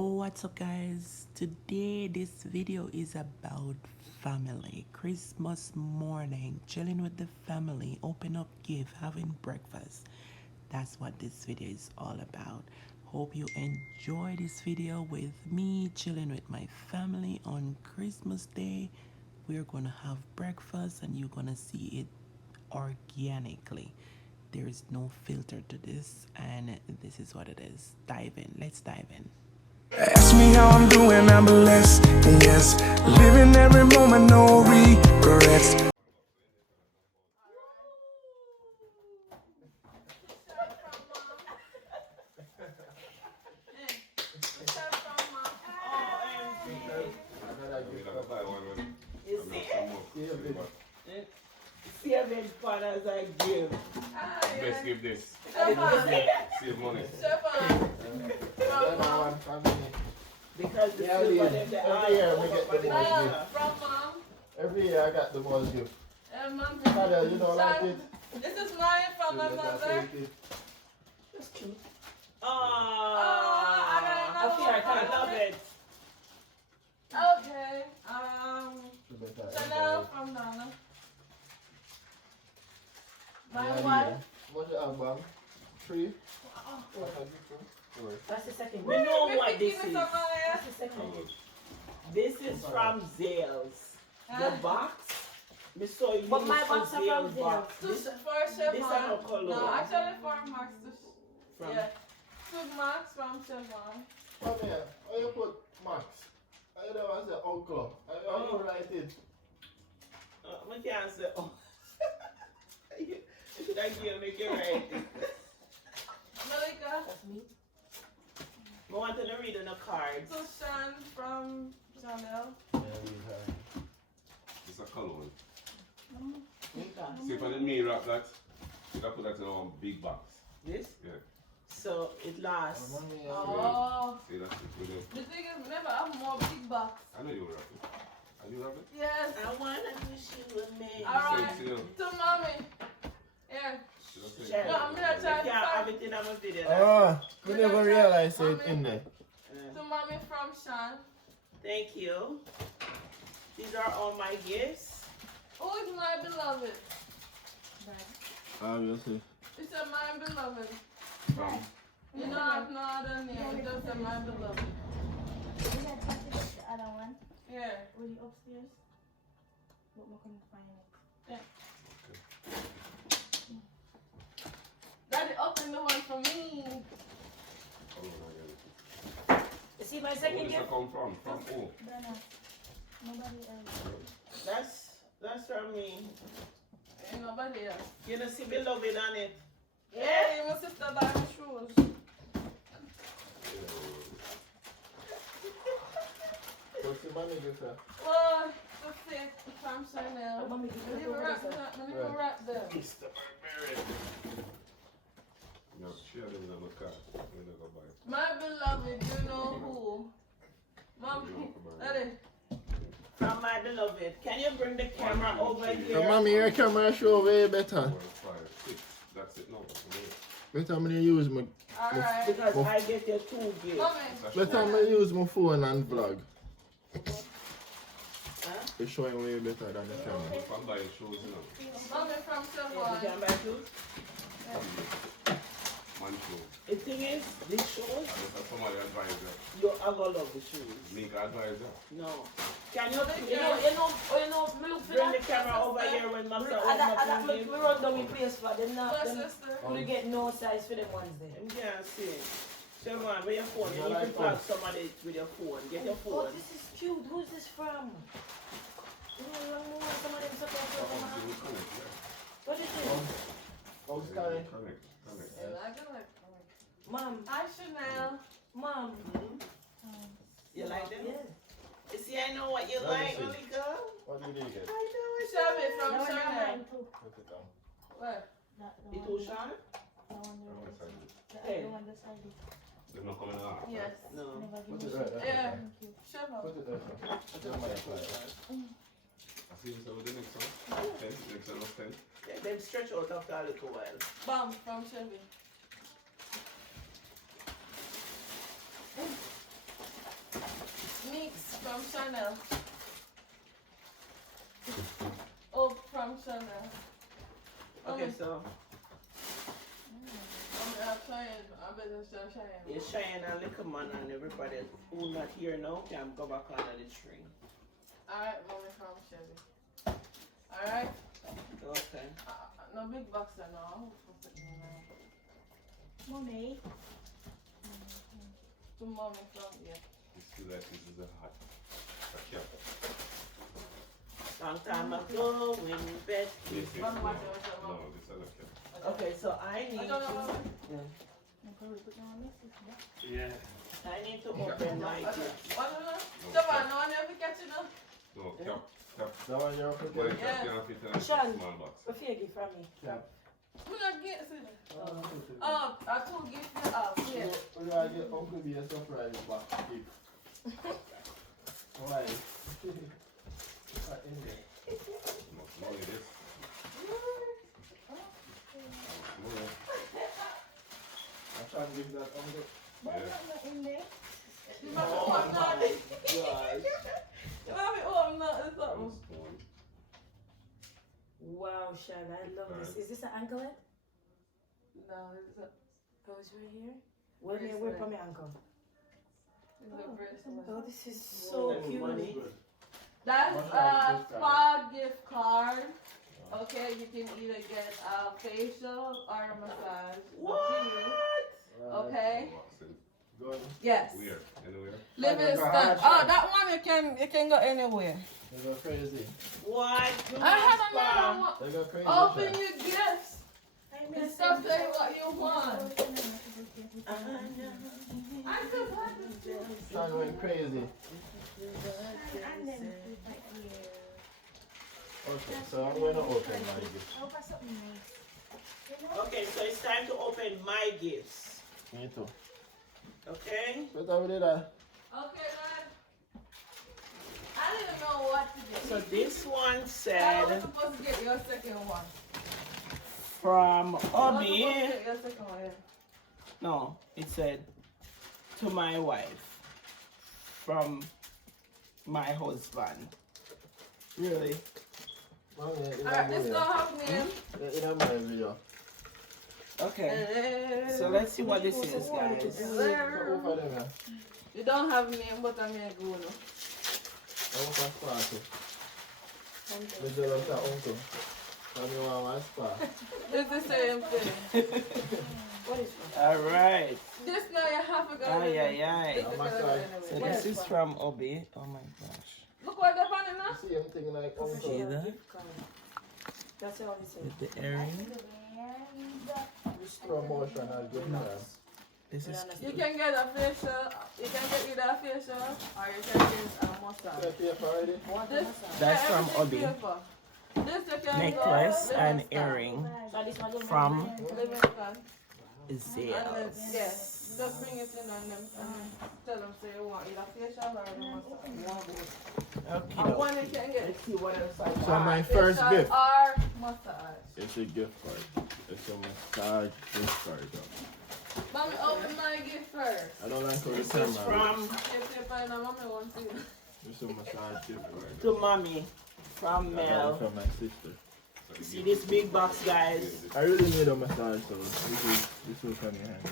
What's up, guys? Today this video is about family. Christmas morning, chilling with the family, open up gift, having breakfast. That's what this video is all about. Hope you enjoy this video with me chilling with my family on Christmas Day. We're gonna have breakfast and you're gonna see it organically. There is no filter to this, and this is what it is. Dive in. Let's dive in. Ask me how I'm doing, I'm blessed, yes. Living every moment, no regrets. Seven partners I give. Let's give this. Save money. Because the Yeah, silver yeah. them the Every year we get the eye. most gift. From mom. Every year I got the most gift. Mom. Father, you don't like it? This is mine from my mother. That's cute. I got I feel like I love it. Okay. Chanel from Nana. My wife. What's your album? 3? That's the second We one. know what this Give me is. some money. That's the second one. This is from Zales. The box. Me saw you But my use box the are Zales from box. For This Chevron. this are no color. No, actually for Max. from Yeah. To Max from Chevron. Come here. How you put Max? I don't want to say uncle. How you write it? I can't say, oh. you should I give make it right. Malika. That's me. I want to read on the cards. To Sean from Chanel. It's a color one. Because See if I didn't me wrap that, you can put that in a big box. this, Yeah. so it lasts. Oh. See that's it. We do. The thing is, never have more big box. I know you wrap it. Are you wrap it? Yes. I want to wish you a Merry Alright. Same to you. To mommy. Yeah. Should I say? Cheryl. No, I'm gonna You try can't to have it in my video. Ah, we never realized it in there. To mommy from Sean. Thank you. These are all my gifts. Who is my beloved? Obviously. It's a my beloved. From You don't have no other name. It's just a my beloved. We had practice the other one. Yeah. Were you upstairs? But we couldn't find it. Daddy open the one for me. You see my Where second does gift? that come from? From who? Donna. Nobody else. That's from me. Ain't nobody else. You know, see beloved on it. Yeah, my sister buy me shoes. What's the money gift? Oh, that's it. From Chanel. Mommy, I give need me to the wrap one. them. I need to wrap them. Mr. Barbarian. No, share them in my car. We don't go buy it. My beloved, you know who? Mommy, Daddy. From my beloved. Can you bring the camera over So, here? mommy, your camera show way better. 4, 5, 6. That's it. No. Better me use my Alright. Because I get your 2 gifts. Mommy. better me use my phone and vlog. Huh? It's showing way better than the camera. If I'm buying shoes, you know. Mommy from Yeah, you Chevron. can buy shoes. Man shoes. The thing is, these shoes, If somebody advisor, you are gonna love the shoes. make advisor. No. Can you, You know, me look for bring the that. camera over here when Master I opens look, up me run down my place for them now. My Them, sister. we get no size for them ones there. You can't see. Chevron, with your phone, you You need like to talk somebody with your phone. Get your Oh, phone. this is cute. Who's this from? You know, long more, some of them support That them. comes in the connect, yeah. What is this? Oh, Sky. Connect. I can like. Mom, Hi Chanel. mom. You like them? Yeah. You see, I know what you Let me like, see. Malika. What did you get? I know it. Chevy from That one, that Chanel. one too. Put it down. Where? You too, Sean? That one there. Hey. The one beside it. They're not coming out. Yes. No. Never Put give it me right shit. there. Yeah. Thank you. Chevron. Put it there. Don't mind it. I see you with the next one. 10. Next one was 10. Yeah, then stretch out after a little while. Bam from Chevy. from Chanel. Oh, from Chanel. Okay, so I'm trying. I better start trying. you're Cheyenne and Little Man and everybody who not here now can go back on the tree. Alright, mommy from Chevy. Alright? Okay. No big box now. Mommy. To mommy from here. You see that this is a hot. A cap. Long time ago when bed. This is Mommy, no, watch it, no, mommy. this is a cap. Okay, so I need I don't know, to. mommy. Yeah. I need to open my gift. What is that? Stop, no one ever catch it now. No, cap. Cap. That one you're Well, prepared. cap can't fit in a Sean. small box. What you give from me? Who not get it? Oh, I told you to yeah. We're gonna get Uncle B a surprise box gift. Why? What in there? Much money this. Money. I'm trying to give that Uncle. Yeah. You must be home now. Gosh. You must be home now. It's That something. was fun. Wow, Sean, I love this. Is this an anklet? No, it's a Oh, it's right here. Where me? Where from my uncle? bracelet. Oh, this is so That's cute. money. That's What's a that gift spa gift card. Okay, you can either get a facial or a massage. What? Okay. Good. Yes. Where? Anywhere? Livingston. Oh, that one you can go anywhere. They go crazy. What? Do I have not another spam. one. They go crazy. Open Sean. your gifts. And stuff say what you want. I just had to. Sean went crazy. Okay, so I'm gonna open my gift. Okay, so it's time to open my gifts. Me too. Okay? But I did that. Okay, man. I didn't know what to do. So this one I was said supposed to get your second one. from I was supposed to Obi. get your second one. Yeah. No, it said to my wife from my husband. Really? Alright, this don't have name. In my video. Okay. So let's see what this is, guys. Over there, man. You don't have name, but I'm here going. I want a spa too. The girl of the uncle. Tell me what my spa. It's the same thing. What is it? All right. This now you have to go. Ay, ay, ay. This is gonna go So anyway. this is from Obi. Oh my gosh. Look what they're finding now. Same thing like uncle. See that? That's all it says. With the earring. This promotional gift card. This is You can get a facial, you can get either a facial or you can get a massage. Did I pay for already? This, That's from everything Obi. paid for. This you can necklace go and Livingston. earring So this one don't from Livingston. And then, Zales. yes, just bring it in and then tell them say you want either facial or a massage. Okay. And one you can get Let's see what else I So got. my first facial gift. or massage. It's a gift card. It's a massage gift card. Mommy, open my gift first. I don't like how the This is camera. from If you find a mommy won't see it. It's a massage gift card. to mommy from I got it Mel. from my sister. See this big box, guys. I really need a massage, so this will come in handy.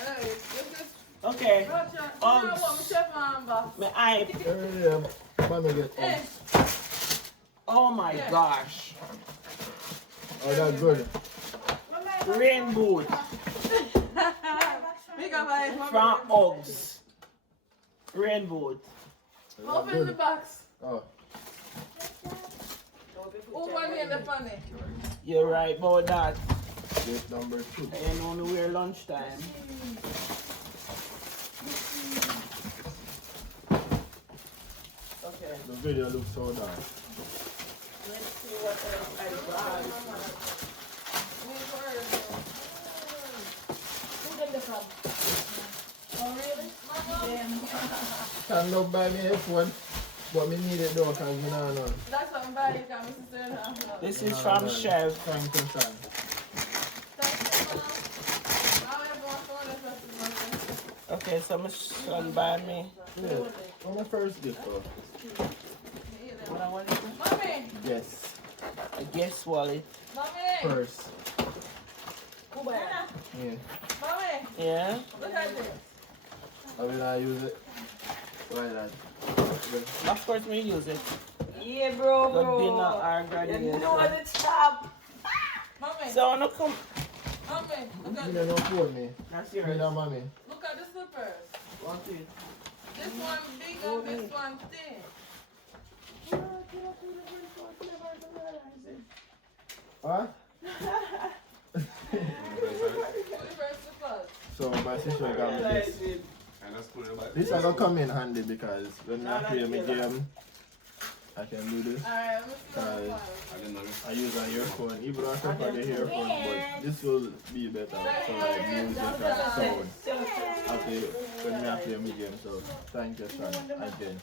Anyway, this is Okay. Roger. You know what, my chef box. My eye. Mommy get Hey, Oh my Yeah. gosh. Oh, that's good. Rain boot big up my from Uggs. Rain boot. That's Open the good. box. Oh, Open here the funny. You're right about that. gift number 2. And only we're lunchtime. Okay. The video looks so dark. Let's see what else I got. Who get the from? Oh, really? Can not buy me F1, but me need it though, because me not know. That's something bad you can miss it now. This is from Chef. Franklin. Thank you, Mom. Now everyone phone is just Okay, so my son buy me. Yeah. On my first gift, bro. What I want to do? Mommy, Yes. A guest wallet. mommy, First. Who buy that? Yeah. mommy, Yeah. look at this. I will not use it. Why not? Of course, me use it. Yeah, bro, Go bro. dinner or You graduation. know what it's up. Mommy, So I wanna come. mommy, look at You this. don't afford me. That's Give me yours. that money. Look at the slippers. Want it? This one big and this one thin. What? Slippers. So my sister got me this. And that's cool. But This is gonna come in handy because when I play my game, I can do this. Alright, let me see what Guys. I didn't know. I use an earphone, even though I prefer the earphone, but this will be better for like music and sound after when I play my game. So thank you, son, again.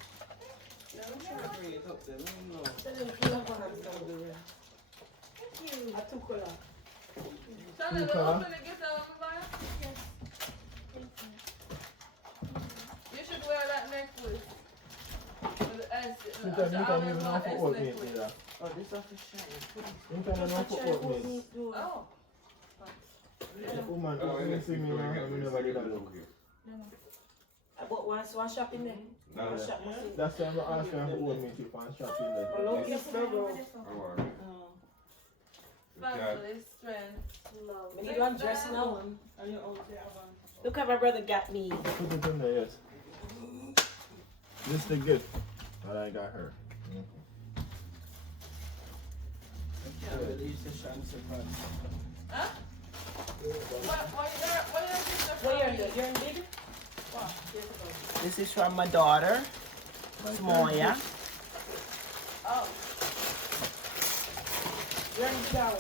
I took color. Shannon, Okay. open the guitar on my You should wear that necklace. With the S. You can even know for oatmeal, yeah. Oh, this off the shine. You can know for oatmeal. Oh. The woman who see me now, I never did that look. I bought one shop in there. One shop, myself. That's why I'm asking for oatmeal if I'm shopping there. Oh, look, yes, bro. Family, strength, love. I need one dress now. Look how my brother got me. Put it in there, yes. This is the gift that I got her. Huh? Where are you? You're in big? This is from my daughter, Moya. Oh, You're in shower.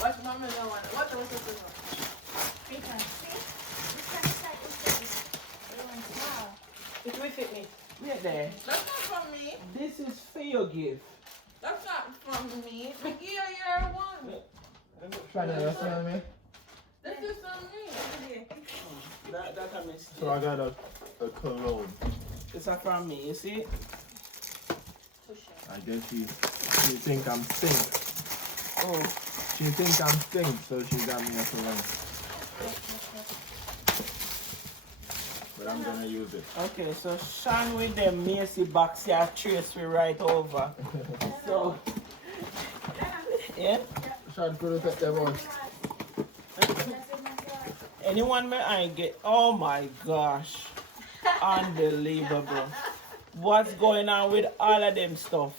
what's mama no one? What's the one? It will fit me. Yeah, there. That's not from me. This is for your gift. That's not from me. McGee, you're one. Try to understand me? This is from me. That a mistake. So I got a cologne. It's a from me, you see? I guess she think I'm stink. Oh, She think I'm stink, so she got me a cologne. But I'm gonna use it. okay, so Sean with them Macy box here trace we right over. So, yeah? Sean, could you take them out? Anyone may I get? Oh my gosh. Unbelievable. What's going on with all of them stuff?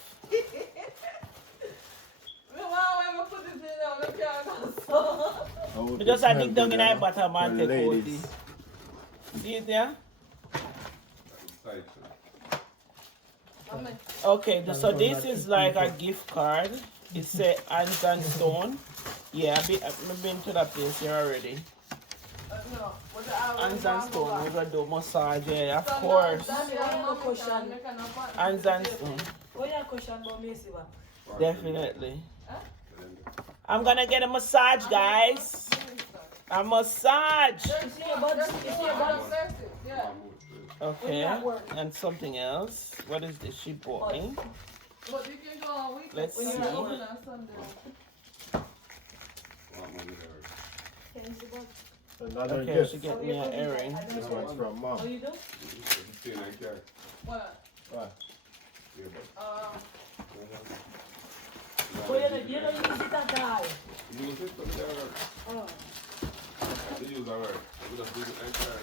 Because I dig down in my bottom and take out this. See it there? Okay, so this is like a gift card. It's a Hands and Stone. Yeah, I've been to that place here already. Hands and Stone, we're gonna do massage, yeah, of course. Hands and Stone, Oh, yeah, question about Macy, ba? definitely. I'm gonna get a massage, guys. A massage. You see your buds? You see your buds? Yeah. Okay, and something else. What is this she bought me? But you can go on weekend. Let's when see. you're open on Sunday. Another Okay, gift. she get me an earring. This one's from mom. Oh, you do? What? What? Oh, you don't use it at all. Use it, but they are. Oh. They use our word. We just do it entire.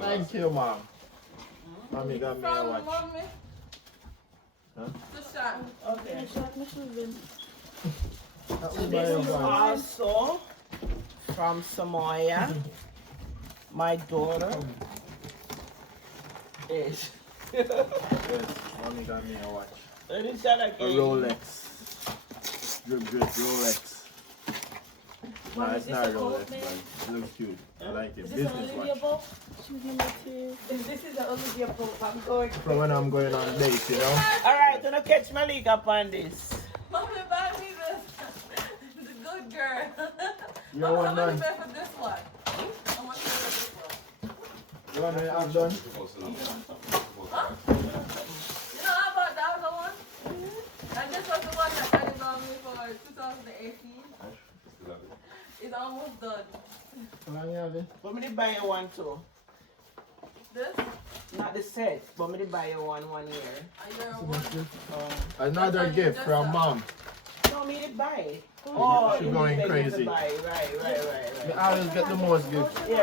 Thank you, mom. Mommy got me a From watch. mommy. Huh? The shot. Okay. That So was this is my watch. also from Samoya, my daughter. Yes. Yes, mommy got me a watch. What is that A again? Rolex. Drip, drip, Rolex. Mom, Nah, is it's this not a coat, Rolex, man? but it looks cute. I like it. Is this an Business Olivia watch. boat? This is an Olivia boat. I'm going. From when I'm going on dates, you know? Alright, gonna catch Malika up on this. Mommy, buy me this. The good girl. You How want much done? you pay for this one? How much you pay for this one? You want me to have done? Huh? You know how about that other one? And this was the one that Daddy got me for 2018. It's almost done. How long you have it? But me to buy you one too. This? Not the set, but me to buy you one year. And you're one. Another gift from mom. No, me to buy it. Oh, She you going need me to crazy. buy it. Right. Me always get the most gifts. Yeah.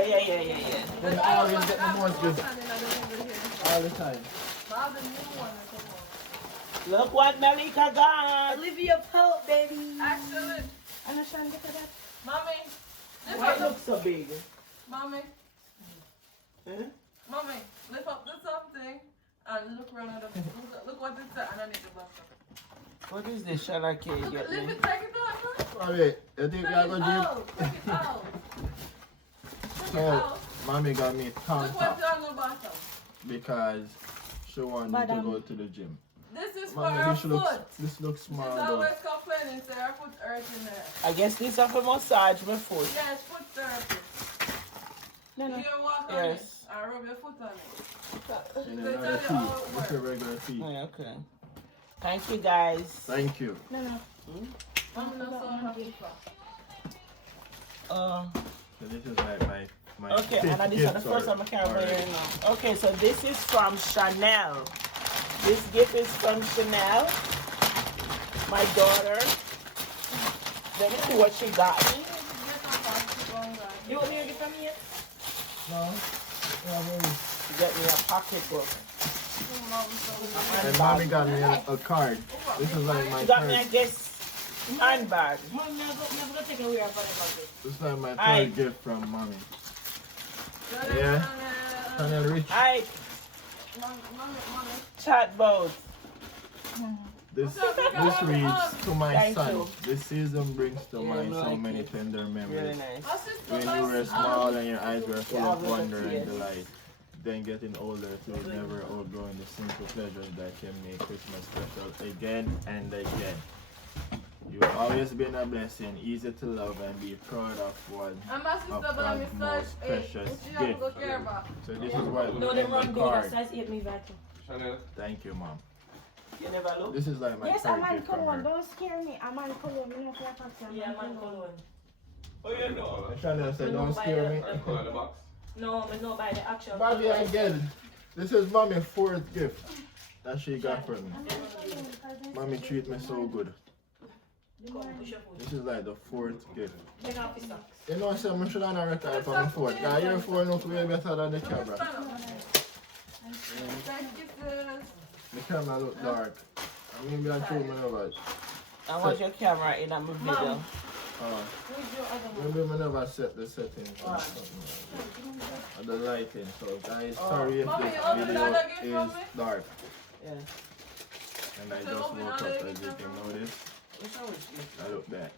Me always get the most gifts But all the time. I have the new one or something. Look what Malika got. Olivia Pope, baby. Excellent. I'm not trying to get that. Mommy. Lift Why up it look so big? Mommy. Huh? Mommy. Lift up the something and look around at the look what this is underneath the bottom. What is this Shana K Look, get lift me? it, take it out, huh? Oh, wait. You think Take we it are going to out. Take it out. Take it So, out. mommy got me tongue Look what's top on the bottom. because she wanted me to go to the gym. This is for Mommy, her this looks, foot. this looks She's small though. always complaining, say her foot hurts in there. I guess this is for massage my foot. Yes, foot therapy. No. You walk on it. Yes. I rub your foot on it. And They another tell you tea. how it It's a works. regular tea. Yeah, okay. Thank you guys. Thank you. No. I'm not so happy for. Uh, So this is like my okay, fifth and this is the gift first time I can't wear already. it now. Okay, so this is from Chanel. This gift is from Chanel. My daughter. Let me see what she got me. You want me to get from here? No. She got me a pocketbook. And mommy got me a card. This is like my She got me a third. guest handbag. Mom, never gonna take away from the This is like my Aye. third gift from mommy. Yeah. Chanel Rich. I chat boat. This reads to my Thank son. you. This season brings to Yeah, mind I so like many it. tender Really memories. nice. When you were small and your eyes were full Yeah, of I wonder love it, and yes. delight. Then getting older to never outgrowing the simple pleasures that can make Christmas special again and again. You've always been a blessing, easy to love and be proud of one And my sister of but God's I'm most precious she have to go gift. care about. So this is what No, was them in run the big. That card. size 8 me better. Chanel. Thank you, Mom. You never look? This is like my Yes, third I'm on gift from cologne. her. Don't scare me. I'm on cologne. Me not like that. Yeah, man, cologne. Oh, you know. Chanel said, don't scare me. I call it the box. No, but no by the actual. Bobby, cologne. again, this is Mommy's fourth gift that she got for me. Mommy treat me so good. Come, push your foot. This is like the fourth gift. Take off your socks. You know, I said I should not record on my phone. Because your phone look way better than the camera. Thank you, sis. The camera look dark. I mean, I told me about. I want your camera in a video. Where's your other one? Maybe I never set the settings or something like that. Or the lighting. So guys, sorry if Mommy, this you open video another gift is for me? dark. Yeah. And I So just open woke up, another as gift you for can me? notice. What's wrong with you? I look back.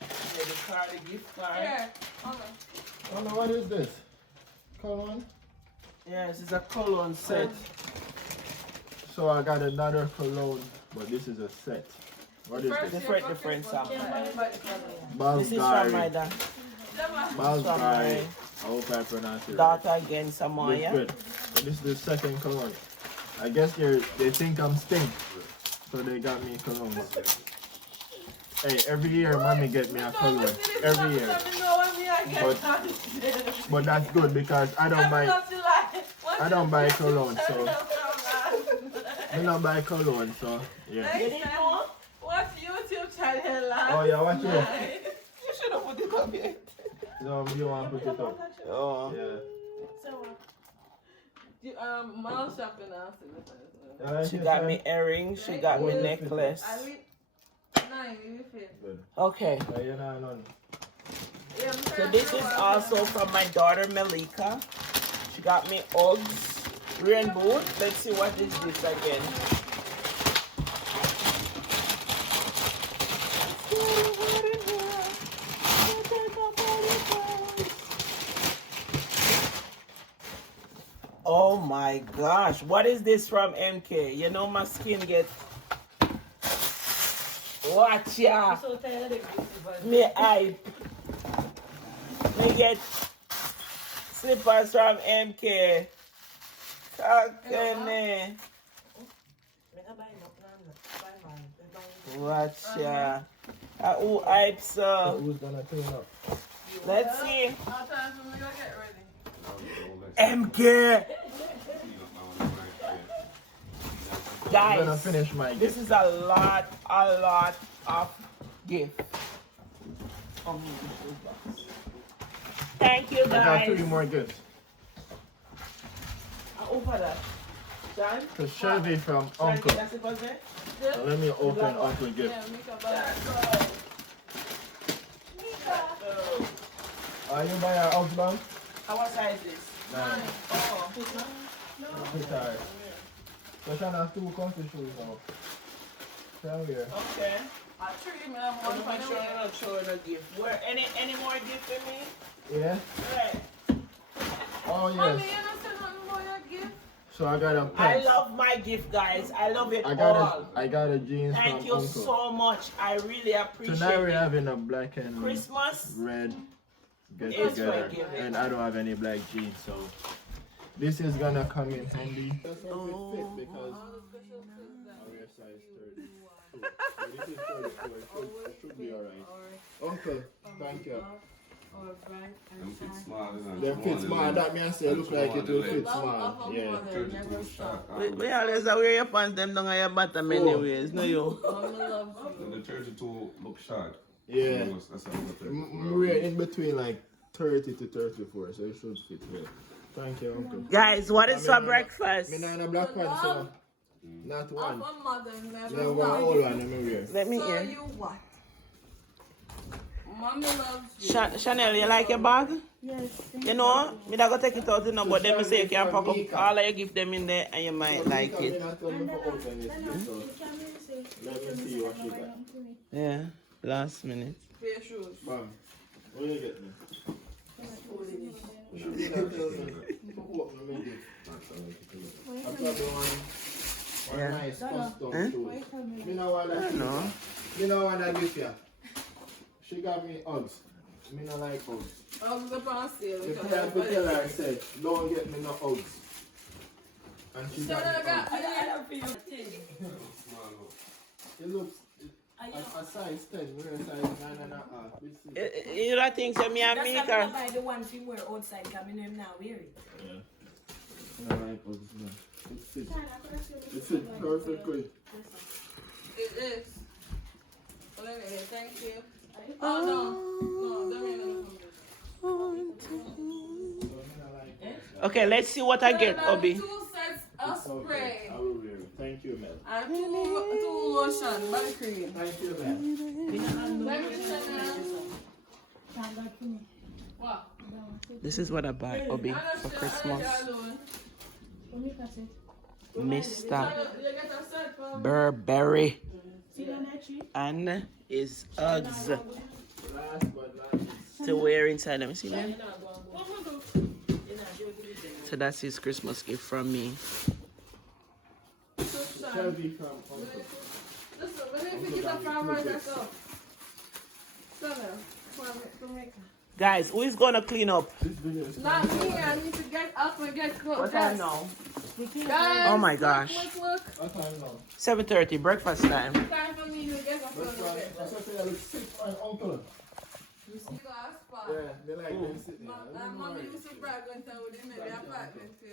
Yeah, the card, the gift card. Here, hold on. Oh no, what is this? Cologne? Yes, it's a cologne set. So I got another cologne, but this is a set. What is First this? year Different, for different Christmas. song. Everybody This is from my Balsgari. daughter Balsgari. I hope I pronounce it right. daughter again, Looks Samoya. good. So this is the second cologne. I guess they think I'm stink, so they got me cologne. Hey, every year mommy get me a cologne. Every year. But that's good because I don't buy cologne, so I don't buy cologne, so yeah. What's YouTube channel? Oh yeah, watch it. You should have put it up yet. No, you want to put it up? Oh. Yeah. Mall shopping now. Yeah, She got me earrings, she got me necklace. I leave 9, leave it. Good. Okay. Yeah, you know, none. Yeah, So this is also from my daughter Malika. She got me Uggs rain boot. Let's see what is this again. Oh my gosh, what is this from MK? You know my skin get. Watch ya. So tired of this. Me hype. Me get slippers from MK. Kakene. Watch ya. Who hype so? Who's gonna clean up? Let's see. Our time for me to get ready. MK. I'm gonna Guys, finish my this gift. is a lot of gift. Thank you I got 3 guys. more gifts. Over that. John? To Shelby from Uncle. That's it, was it? So let me open Uncle gift. Yeah, Mika, but Are you buy our husband? How size is this? Nine. Oh, Guitar. So Shannon has 2 country shoes now. Tell here. okay. I treat him and I'm I'm gonna show you the gift. Where any more gift for me? Yeah? Right. Oh Mommy, yes. you don't say nothing about your gift? So I got a I pants. love my gift, guys. I love it I all. got a jeans Thank from you Uncle. so much. I really appreciate Tonight we're it. having a black and Christmas red get is together, for giving. and I don't have any black jeans, so this is gonna come in handy. That's how it fit because I wear size 32. So this is 34. It should be alright. Uncle, thank you. Them fit small, isn't Them fit small. That means say look like it will fit small. Yeah. 32 short. We always wear your pants them down on your bottom anyways, no you. Mommy loves you. The 32 look short. Yeah. That's how the 34. We're in between like 30 to 34, so it should fit well. Thank you, Uncle. Guys, what is for breakfast? Me not in a black one, so not one. I'm a mother, never No, one stop. old one, let me wear. Let me So hear. you what? Mommy loves you. Chanel, you like your bag? Yes. You know, me not gonna take it out, you know, but them say you can pack up all of your gift them in there and you might like Me it. not tell me for open this, so let me see what she got. Yeah, last minute. Pair shoes. Bam. What do you get me? You should be not tell me. Open me gift. I probably one Yeah. nice custom Huh? shoes. Me no want that. No. Me no want that gift ya. She got me Uggs. Me no like Uggs. I was up on sale The because parent I tell her said, don't get me no Uggs. And she So got I me got, Uggs. I got It looks a size 10, we're a size 9.5. Which is- You don't think so me and That's me why I can? buy the ones we wear outside because I know him now wear it. I like Uggs, man. It fits perfectly. It is. Well, anyway, thank you. Oh, no. Don't mean Okay, let's see what I get, Obi. 2 sets of spray. I will wear it. Thank you, man. And 2 lotion, body cream. Thank you, man. Let me Chanel. What? This is what I buy, Obi, for Christmas. Mr. You get a set for Burberry and his Uggs Last but not least. to wear inside. Let me see them. So that's his Christmas gift from me. Shelby from Uncle. Listen, when they pick it up from right yourself. From Jamaica. Guys, who is gonna clean up? This video is Not me, I need to get up and get close. What time now? Guys, Oh my gosh. Look. what time now? 7:30, breakfast time. Time for me to get up That's and why get that's why I look sick on Uncle. You see the last spot. Yeah, they like them sitting there. Mommy used to brag when I would make the apartment for you.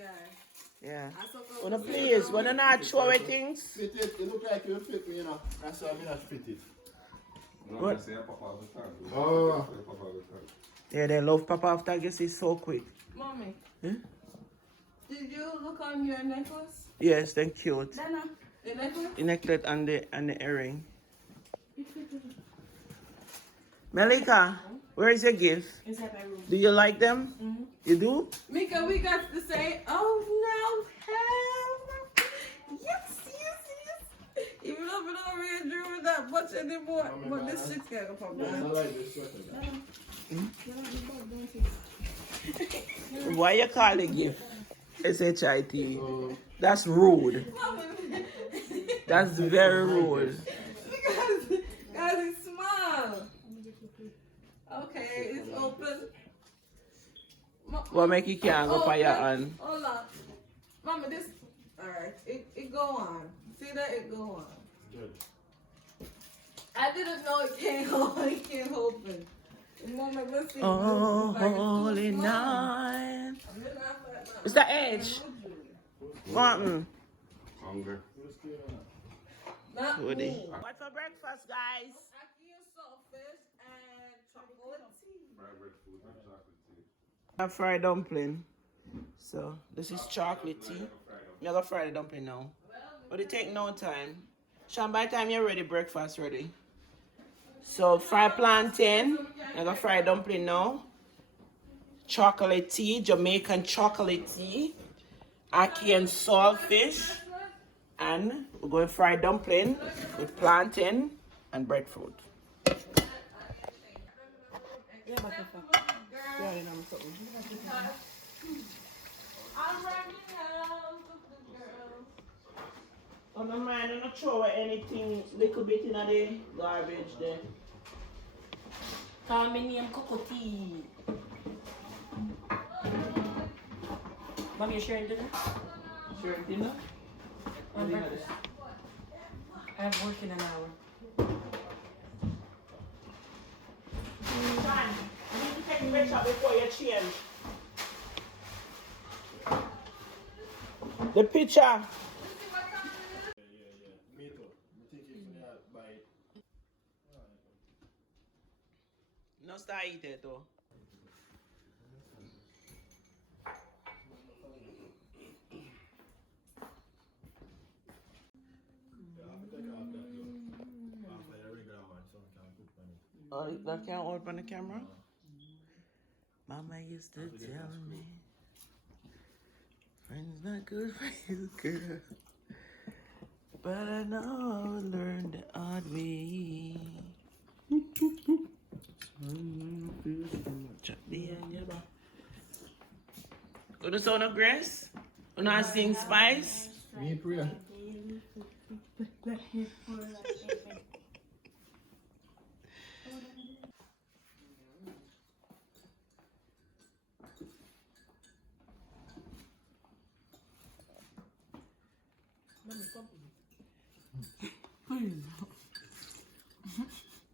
Yeah. I saw go- Wanna please, wanna not show away things? Fit it, it look like you fit me, you know. That's why I'm not fit it. No, I say I pop out the time. Oh. I pop out the time. Yeah, they love Papa after I guess it's so quick. Mommy, Huh? did you look on your necklace? Yes, they're cute. Dana, The necklace? The necklace and the earring. Melika, where is your gift? Inside my room. Do you like them? You do? Mika, we got to say, oh no, hell. Yes. Even though we don't really dream with that much anymore. But this shit's gonna come Yeah, I back. like this sweater. Why you call it gift? S-H-I-T. That's rude. That's very rude. Because it's small. Okay, it's open. What make you can't go for your Open. hand? Hold on. Mama, this. Alright, it go on. See that? It go on. Good. I didn't know it can't open. Mama, let's see. Oh, It's like it's too holy small. night. I'm gonna have that now. It's the edge. What? Hungry. Not What me. What for breakfast, guys? Aki and saltfish and chocolate tea. Fried bread food and chocolate tea. A fried dumpling. So this is chocolate tea. You're gonna fry the dumpling now. But it take no time. Sean, by the time you're ready, breakfast ready. So fry plantain. You're gonna fry dumpling now. Chocolate tea, Jamaican chocolate tea. Ackee and saltfish. And we're going to fry dumpling with plantain and breadfruit. I'm running out of the girl. Oh no man, I'm not throw away anything little bit in the garbage there. Call me name Cocotti. Mommy, you sharing dinner? Sure, dinner? On breakfast. I have work in an hour. Son, you need to take the picture before you change. The picture. Me too. Me think if you buy it. No start eat it though. Oh, that can't open the camera? Mama used to tell me, friends not good for you, girl. But I know I would learn the hard way. Go to sound of grace? You know I sing Spice? Me pray.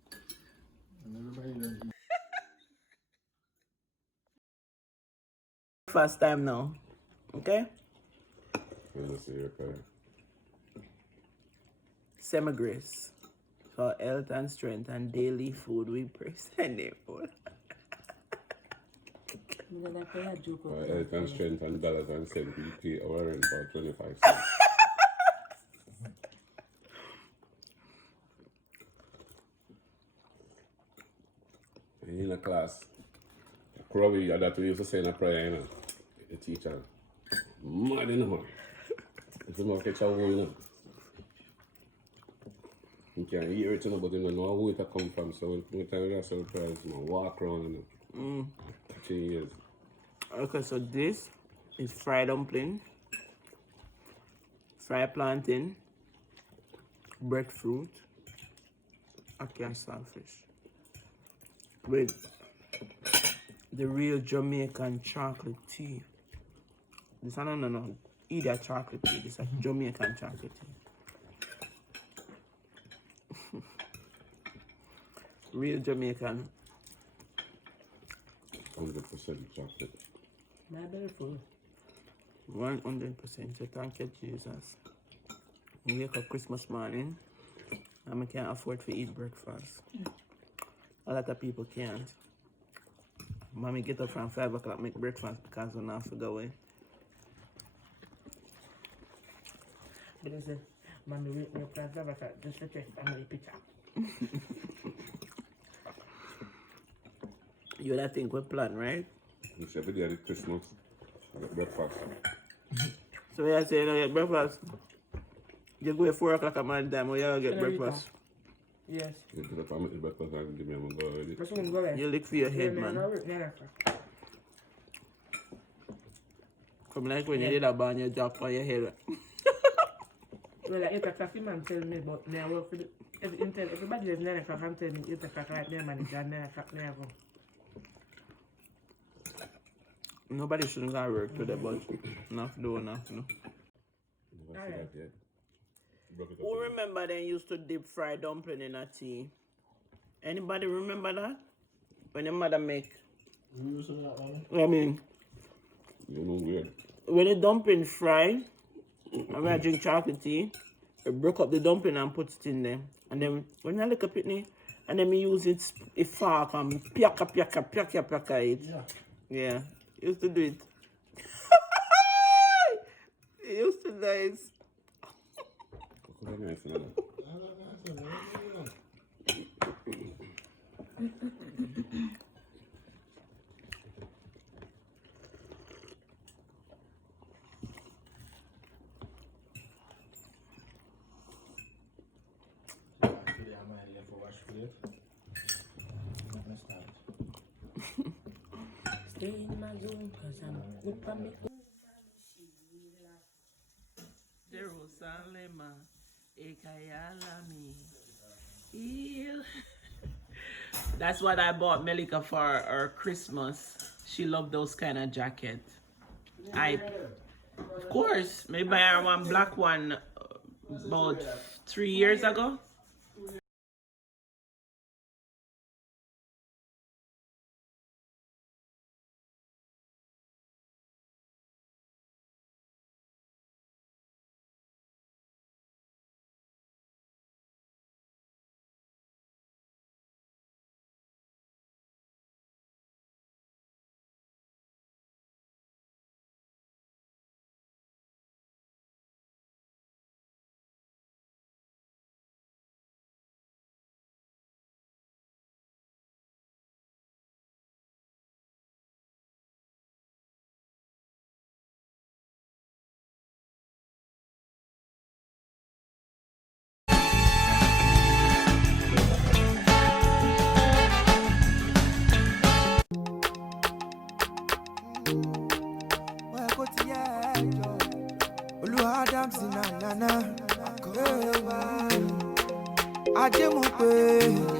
And everybody don't eat. First time now. Okay? Let's see your prayer. Semi-grace. For health and strength and daily food we praise the name for. Health and strength and dollars and cents. We pay our rent for 25 cents. In a class, Crowley, that we used to say in a prayer, you know, the teacher, mad in the man. It's a catch a hole, you know. You can't hear it, you know, but you don't know who it come from. So when time we say the prayer, man, walk around, you know. 3 years. Okay, so this is fried dumpling, fried plantain, breadfruit, ackee and saltfish. With the real Jamaican chocolate tea. This one, no. Either chocolate tea. This is Jamaican chocolate tea. Real Jamaican. 100% chocolate. My belly full. 100%. So thank you, Jesus. We wake up Christmas morning and I can't afford to eat breakfast. A lot of people can't. Mommy get up from 5 o'clock make breakfast because we not figure away. But I said, Mommy, wake me up at 5 o'clock just to take family picture. You that think we plan, right? You say every day at Christmas, I get breakfast. So you say you don't get breakfast. You go at 4 o'clock at my time or you don't get breakfast. Yes. You put up on the breakfast and give me a go already. That's when go there. You lick for your head, man. Yeah. Come like when you did a ban, you drop on your head. Well, like 8 o'clock, man tell me about me. I work for the. Everybody is 9 o'clock and tell me 8 o'clock right there, man. It's 9 o'clock now. Nobody shouldn't go work today, but enough do enough, no. Never see that yet. Broke it up. Who remember they used to deep fry dumpling in a tea? Anybody remember that? When your mother make? You used to that one? I mean, You know weird. when the dumpling fry, and when I drink chocolate tea, I broke up the dumpling and put it in there. And then when I look up it, and then we use it a fork and piaka it. Yeah. Yeah, used to do it. It used to nice. That's nice, you know. Today I'm here for wash plate. Let me start. Stay in my zone, cause I'm good for me. Jerusalem, Ekayalami. That's what I bought Melika for her Christmas. She loved those kind of jackets. Of course, maybe I had one black one about 3 years ago. Ajé mo pé